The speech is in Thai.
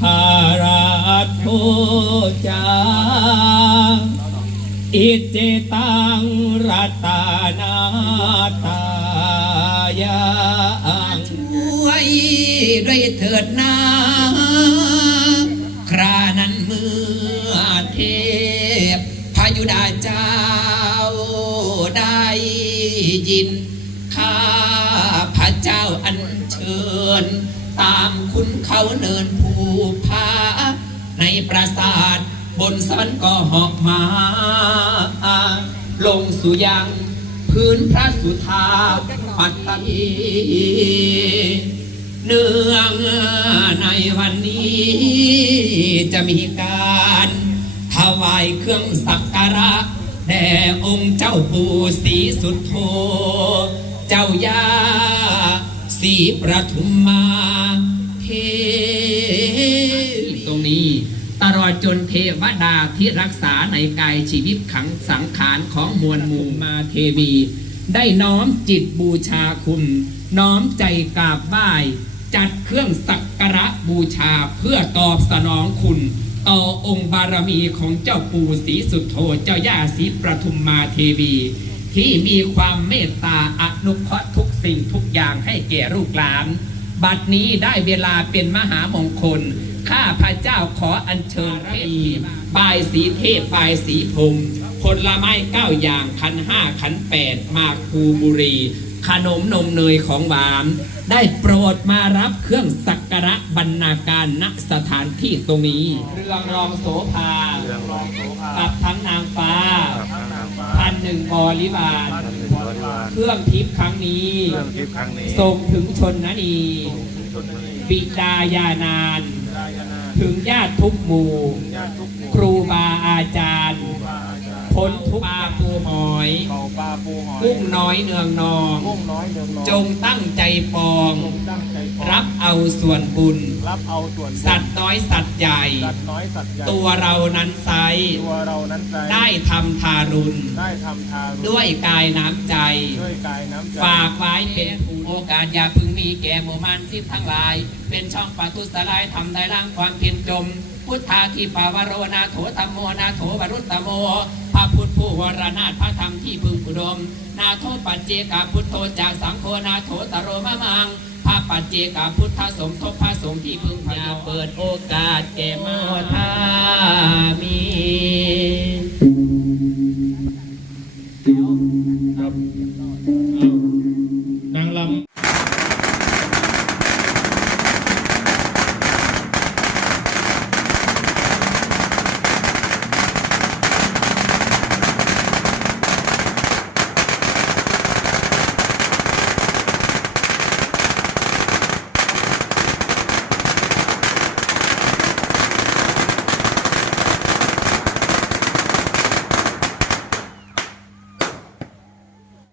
ภาราโทจาอิจิตังรัตนาตายาช่วยด้วยเถิดนาครานั้นเมื่อเทพพายุดาเจ้าได้ยินข้าพระเจ้าอัญเชิญามคุณเขาเนินภูพาในปราสาทบนสวรรค์ก็หาะมา ลงสู่ยังพื้นพระสุธาปัตตานีเนื่องในวันนี้จะมีการถวายเครื่องสักการะแด่องค์เจ้าปู่ศรีสุดโธเจ้าย่าศรีประทุมมา จนเทวดาที่รักษาในกายชีวิตขังสังขารของมวลมูมาเทวี ได้น้อมจิตบูชาคุณ น้อมใจกราบไหว้จัดเครื่องสักการะบูชาเพื่อตอบสนองคุณ ต่อองค์บารมีของเจ้าปู่ศรีสุโธเจ้าย่าศรีประทุมมาเทวี ที่มีความเมตตาอนุเคราะห์ทุกสิ่งทุกอย่างให้แก่ลูกหลาน บัดนี้ได้เวลาเป็นมหามงคล ข้าพระเจ้าขออัญเชิญเทพีบายสีเทพบายสีพรหมผลไม้เก้าอย่างขันห้าขันแปดมากคูบุรี ขนมนมเนยของหวาน ได้โปรดมารับเครื่องสักการะบรรณาการณสถานที่ตรงนี้เรื่องรองโสภาเรื่องรองโสภากับทั้งนางฟ้ากับทางนางฟ้าพันหนึ่งบริบาลพันหนึ่งบริวารเครื่องทิพย์ครั้งนี้เรื่องทิพย์ครั้งนี้ส่งถึงชนนีถึงชนบุรีบิดายานานรายนา ถึงญาติทุกหมู่ญาติทุกหมู่ครูบาอาจารย์ครูบาอาจารย์พ้นทุกปาปูหอยเขาปลาปูหอยกุ้งน้อยเนืองนองกุ้งน้อยเดืองน้อยจงตั้งใจปองจงตั้งใจปองรับเอาส่วนบุญรับเอาส่วนบุญ สัตว์น้อยสัตว์ใหญ่สัตว์น้อยสัตว์ใหญ่ตัวเรานั้นไซตัวเรานั้นใจได้ทำทารุณได้ทำทารุณด้วยกายน้ำใจด้วยกายน้ำใจ ฝากไว้เป็นโอกาสอย่าพึงมีแก่ หมู่มันสิ้นทั้งหลาย เป็นช่องปาทุสลายทำได้ร่างความเพียรจม พุทธาคีปาวโรนาโถธรรมโมนาโถวรุตตโม พระพุทธผู้วรนาถพระธรรมที่พึงอุดม นาโทปัจเจกาพุทโธจากสังโฆนาโถตโรมะมังพระปัจเจกาพุทธสมทบพระสงฆ์ที่พึงพยาเปิดโอกาสแก่โมทามีนางลำ